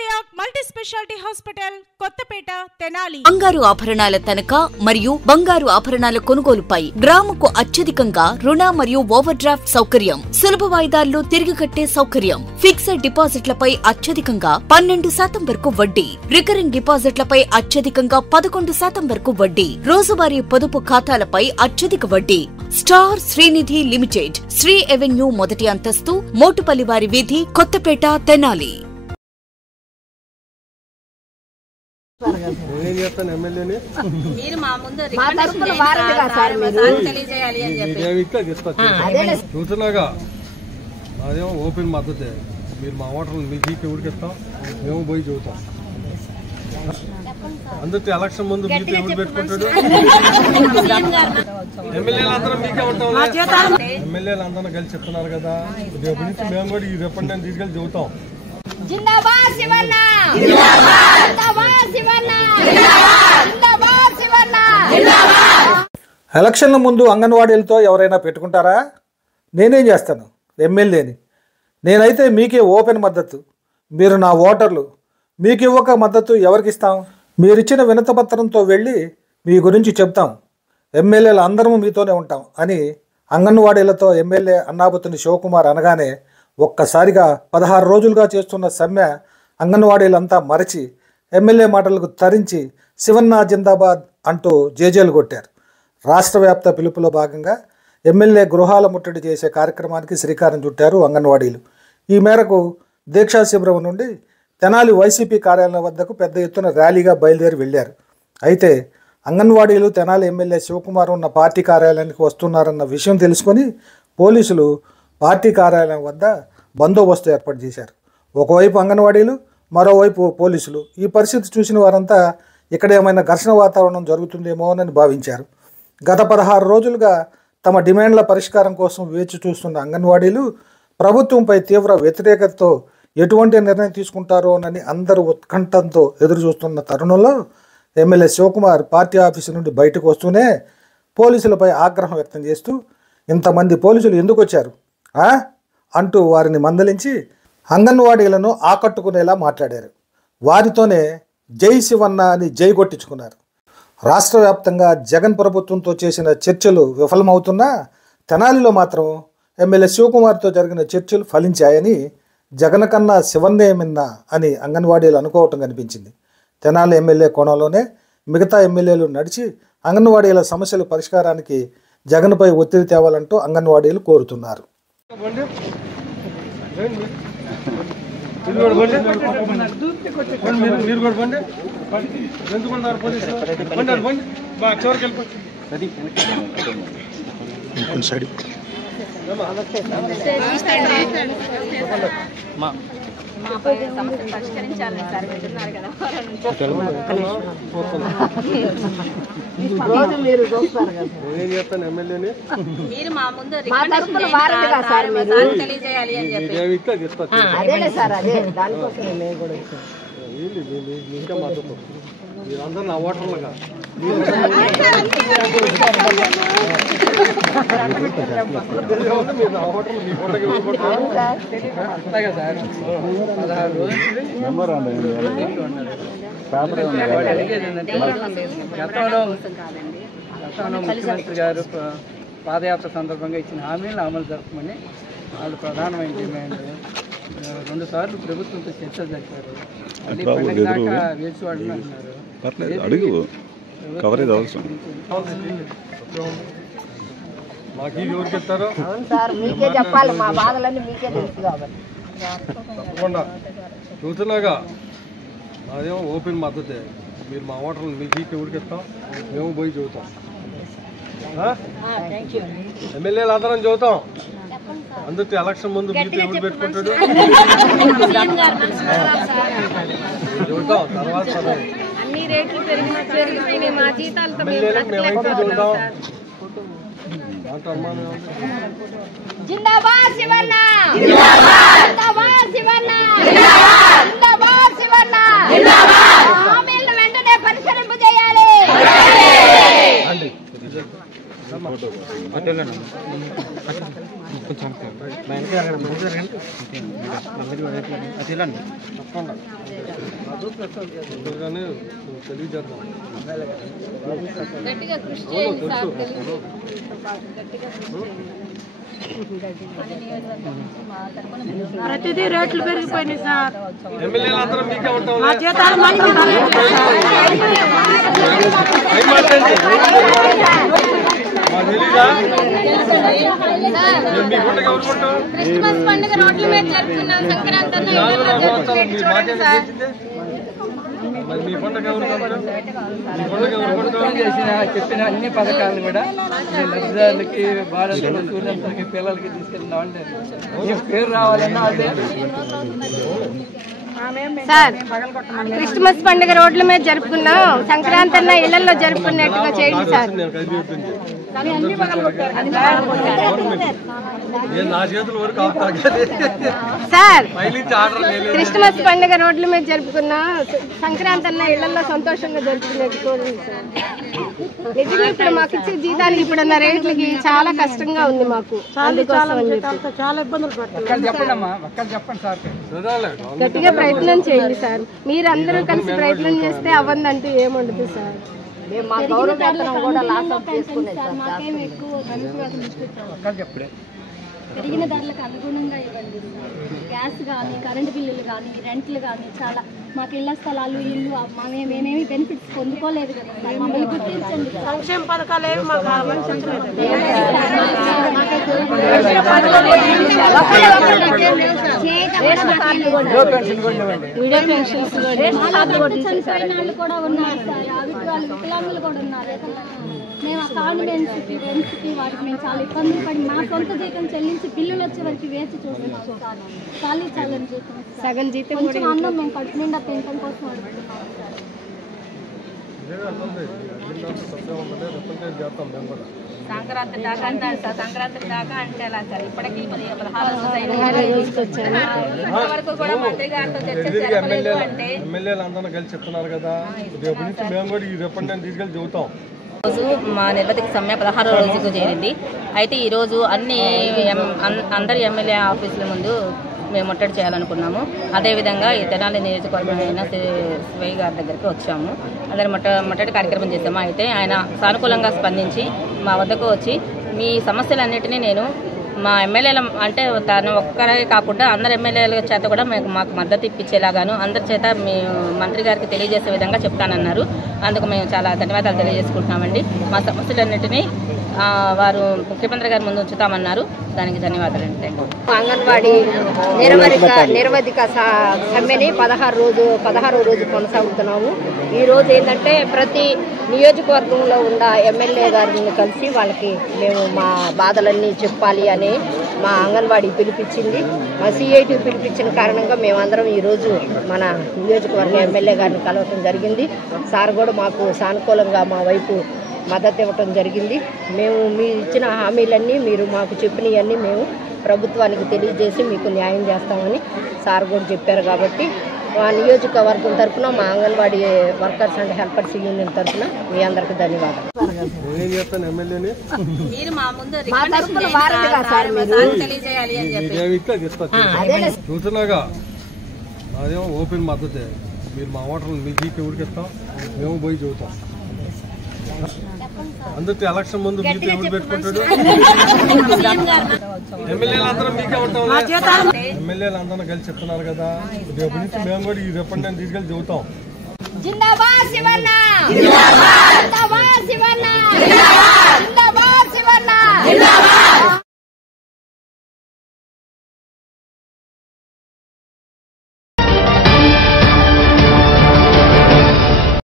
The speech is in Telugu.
Zodiac multi speciality hospital Kothapeta Tenali. బంగారు ఆభరణాల తనఖా మరియు బంగారు ఆభరణాల కొనుగోలుపై గ్రాముకు అత్యధికంగా రుణ మరియు ఓవర్ డ్రాఫ్ట్ సౌకర్యం, సులభ వాయిదాల్లో తిరిగి కట్టే సౌకర్యం, ఫిక్స్డ్ డిపాజిట్లపై అత్యధికంగా 12% వరకు వడ్డీ, రికరింగ్ డిపాజిట్లపై అత్యధికంగా 11% వరకు వడ్డీ, రోజువారీ పొదుపు ఖాతాలపై అత్యధిక వడ్డీ. Star Srinidhi limited, Sri avenue మొదటి అంతస్తు, మోటుపల్లివారి వీధి, కొత్తపేట, తెనాలి. చూస్తున్నాగా అదేమో ఓపెన్ మద్దతే. మీరు మా ఓటర్లు మీకు ఎవరికి ఇస్తాం, మేము పోయి చూస్తాం. అందరితో ఎలక్షన్ ముందు మీకు ఎవరు పెట్టుకుంటాడు? ఎమ్మెల్యేలు అందరూ మీకే ఉంటాం. ఎమ్మెల్యేలు అందరూ కలిసి చెప్తున్నారు కదా, రేపు నుంచి మేము కూడా ఈ రిప్రజెంటేటివ్ తీసుకెళ్ళి చెబుతాం. ఎలక్షన్ల ముందు అంగన్వాడీలతో ఎవరైనా పెట్టుకుంటారా? నేనేం చేస్తాను ఎమ్మెల్యేని. నేనైతే మీకే ఓపెన్ మద్దతు. మీరు నా ఓటర్లు, మీకు ఇవ్వక మద్దతు ఎవరికి ఇస్తాం? మీరిచ్చిన వినతిపత్రంతో వెళ్ళి మీ గురించి చెప్తాం. ఎమ్మెల్యేలు అందరము మీతోనే ఉంటాం అని అంగన్వాడీలతో ఎమ్మెల్యే అన్నాబతుని శివకుమార్ అనగానే ఒక్కసారిగా 16 రోజులుగా చేస్తున్న సమ్మె అంగన్వాడీలంతా మరచి ఎమ్మెల్యే మాటలకు తరించి శివన్న జిందాబాద్ అంటూ జేజేలు కొట్టారు. రాష్ట్ర వ్యాప్త పిలుపులో భాగంగా ఎమ్మెల్యే గృహాల ముట్టడి చేసే కార్యక్రమానికి శ్రీకారం చుట్టారు అంగన్వాడీలు. ఈ మేరకు దీక్షా శిబిరం నుండి తెనాలి వైసీపీ కార్యాలయం వద్దకు పెద్ద ఎత్తున ర్యాలీగా బయలుదేరి వెళ్లారు. అయితే అంగన్వాడీలు తెనాలి ఎమ్మెల్యే శివకుమార్ ఉన్న పార్టీ కార్యాలయానికి వస్తున్నారన్న విషయం తెలుసుకొని పోలీసులు పార్టీ కార్యాలయం వద్ద బందోబస్తు ఏర్పాటు చేశారు. ఒకవైపు అంగన్వాడీలు, మరోవైపు పోలీసులు. ఈ పరిస్థితి చూసిన వారంతా ఇక్కడ ఏమైనా ఘర్షణ వాతావరణం జరుగుతుందేమోనని భావించారు. గత 16 రోజులుగా తమ డిమాండ్ల పరిష్కారం కోసం వేచి చూస్తున్న అంగన్వాడీలు ప్రభుత్వంపై తీవ్ర వ్యతిరేకతతో ఎటువంటి నిర్ణయం తీసుకుంటారోనని అందరూ ఉత్కంఠంతో ఎదురు చూస్తున్న తరుణంలో ఎమ్మెల్యే శివకుమార్ పార్టీ ఆఫీసు నుండి బయటకు వస్తూనే పోలీసులపై ఆగ్రహం వ్యక్తం చేస్తూ, ఇంతమంది పోలీసులు ఎందుకు వచ్చారు అంటూ వారిని మందలించి అంగన్వాడీలను ఆకట్టుకునేలా మాట్లాడారు. వారితోనే జై శివన్న అని జై కొట్టించుకున్నారు. రాష్ట్ర వ్యాప్తంగా జగన్ ప్రభుత్వంతో చేసిన చర్చలు విఫలమవుతున్నా తెనాలిలో మాత్రం ఎమ్మెల్యే శివకుమార్తో జరిగిన చర్చలు ఫలించాయని, జగన్ కన్నా శివన్నే మిన్నా అని అంగన్వాడీలు అనుకోవటం కనిపించింది. తెనాలి ఎమ్మెల్యే కోణంలోనే మిగతా ఎమ్మెల్యేలు నడిచి అంగన్వాడీల సమస్యల పరిష్కారానికి జగన్పై ఒత్తిడి తేవాలంటూ అంగన్వాడీలు కోరుతున్నారు. మీరందరూ నా ఓటర్లుగా గతంలో ముఖ్యమంత్రి గారు పాదయాత్ర సందర్భంగా ఇచ్చిన హామీలను అమలు జరపమని వాళ్ళు ప్రధానమైన డిమాండ్. 2 సార్లు ప్రభుత్వంతో చర్చలు జరిపారు. మళ్ళీ పండుగ దాకా వేచి వాడని అంటున్నారు. తప్పకుండా చూస్తున్నాగా అదేమో ఓపెన్ మద్దతే. మీరు మా ఓటర్లు మీకు ఎవరికి ఇస్తాం, మేము పోయి చూస్తాం. ఎమ్మెల్యేలు అందరం చూస్తాం. అందరితో ఎలక్షన్ ముందు మీకు ఎవరు పెట్టుకుంటాడు? చూద్దాం తర్వాత మేమైతే చూద్దాం. జిందాబాద్ శివన్న, జిందాబాద్ శివన్న, జిందాబాద్ శివన్న, హామీలను వెంటనే పరిష్కరింపు చేయాలి. అండి తెలియజేద్దాం. ప్రతిదీ రేట్లు పెరిగిపోయినాయి సార్. ఎమ్మెల్యేలు అందరం మీకే ఉంటాం. క్రిస్మస్ పండుగ రోడ్ల మీద జరుపుకున్నాం. సంక్రాంతి చెప్పిన అన్ని పథకాలు కూడా లబ్ధిదారులకి, బాధితులు, స్టూడెంట్లకి, పిల్లలకి తీసుకెళ్ళిన వాళ్ళు పేరు రావాలన్నా అదే. సార్, క్రిస్మస్ పండుగ రోడ్ల మీద జరుపుకున్నాం. సంక్రాంతి అన్న ఇళ్లలో జరుపుకున్నట్టుగా చేయండి సార్. సార్, క్రిస్మస్ పండుగ రోడ్ల మీద జరుపుకున్నాం. సంక్రాంతి అన్న ఇళ్లలో సంతోషంగా జరుపుకునేది చూడండి సార్. నిజంగా ఇప్పుడు మాకు ఇచ్చే జీతానికి ఇప్పుడున్న రేట్లకి చాలా కష్టంగా ఉంది మాకు. చాలా ఇబ్బందులు పడుతుంది. గట్టిగా ప్రయత్నం చేయండి సార్. మీరు అందరూ కలిసి ప్రయత్నం చేస్తే అవ్వందంటూ ఏముండదు సార్. పెరిగిన ధరలకు అనుగుణంగా ఇవ్వండి. గ్యాస్ కానీ, కరెంటు బిల్లులు కానీ, రెంట్లు కానీ చాలా మాకు ఇళ్ల స్థలాలు, ఇల్లు మేమేమి బెనిఫిట్స్ పొందుకోలేదు కదా సార్. మమ్మల్ని గుర్తించండి. సంక్షేమ పథకాలు ఏమి మాకు చనిపోయిన వాళ్ళు కూడా ఉన్నారు సార్. వికలాంగులు కూడా ఉన్నారు. మేము ఆ కాన్వెన్స్కి, రెంట్స్కి వాటికి మేము చాలా ఇబ్బందులు పడి మా సొంత జీతం చెల్లించి బిల్లులు వచ్చే వరకు వేచి చూస్తున్నాం సార్. సగం జీతం, సగం జీతం కొంచెం అన్నం మేము కడుపు నిండా తినడం కోసం అడుగుతున్నాం సార్. సంక్రాంతి దాకా అంటారు సార్. సంక్రాంతి దాకా అంటే ఎలా సార్? ఇప్పటికీ 16 వరకు కూడా మంత్రి గారితో చర్చ అంటే ఎమ్మెల్యేలు అందరూ కలిసి చెప్తున్నారు కదా, రేపు నుంచి మేము కూడా ఈ రిప్రజెంటేటివ్ తీసుకెళ్ళి చెబుతాం. రోజు మా నిర్వధిక సమ్మె 16వ రోజుకు చేరింది. అయితే ఈరోజు అందరి ఎమ్మెల్యే ఆఫీసుల ముందు మేము ముట్టడి చేయాలనుకున్నాము. అదేవిధంగా ఈ తెనాలి నియోజకవర్గమైన శివయ్య గారి దగ్గరికి వచ్చాము. అందరి ముట్టడి కార్యక్రమం చేసాము. అయితే ఆయన సానుకూలంగా స్పందించి మా వద్దకు వచ్చి మీ సమస్యలన్నిటినీ నేను మా ఎమ్మెల్యేల అంటే తను ఒక్కరే కాకుండా అందరు ఎమ్మెల్యేల చేత కూడా మాకు మద్దతు ఇప్పించేలాగాను అందరి చేత మీ మంత్రి గారికి తెలియజేసే విధంగా చెప్తానన్నారు. అందుకు మేము చాలా ధన్యవాదాలు తెలియజేసుకుంటున్నామండి. మా సమస్యలన్నిటినీ వారు ముఖ్యమంత్రి గారి ముందు ఉంచుతామన్నారు. దానికి ధన్యవాదాలండి. అంగన్వాడీ నిరవధిక సమ్మెని 16వ రోజు కొనసాగుతున్నాము. ఈ రోజు ఏంటంటే ప్రతి నియోజకవర్గంలో ఉన్న ఎమ్మెల్యే గారిని కలిసి వాళ్ళకి మేము మా బాధలన్నీ చెప్పాలి అని మా అంగన్వాడీ పిలిపించింది. మా సిఐటి పిలిపించిన కారణంగా మేమందరం ఈరోజు మన నియోజకవర్గ ఎమ్మెల్యే గారిని కలవటం జరిగింది. సార్ కూడా మాకు సానుకూలంగా మా వైపు మద్దతు ఇవ్వటం జరిగింది. మేము మీరు ఇచ్చిన హామీలన్నీ, మీరు మాకు చెప్పినవన్నీ మేము ప్రభుత్వానికి తెలియజేసి మీకు న్యాయం చేస్తామని సార్ కూడా చెప్పారు. కాబట్టి మా నియోజకవర్గం తరఫున, మా anganwadi workers and helpers union తరఫున మీ అందరికీ ధన్యవాదాలు. చూస్తున్నాగా అదేమో ఓపెన్ మద్దతే. మీరు మా ఓటర్లు మీకు ఎవరికి ఇస్తాం, మేము పోయి చూస్తాం. అందుకే ఎలక్షన్ ముందు మీతో ఎవరు పెట్టుకుంటాడు? ఎమ్మెల్యేలు అందరం మీకే ఉంటాం. ఎమ్మెల్యేలు అందరూ కలిసి చెప్తున్నారు కదా, రేపు నుంచి మేము కూడా ఈ రిప్రజెంటేటివ్ తీసుకెళ్ళి చెబుతాం.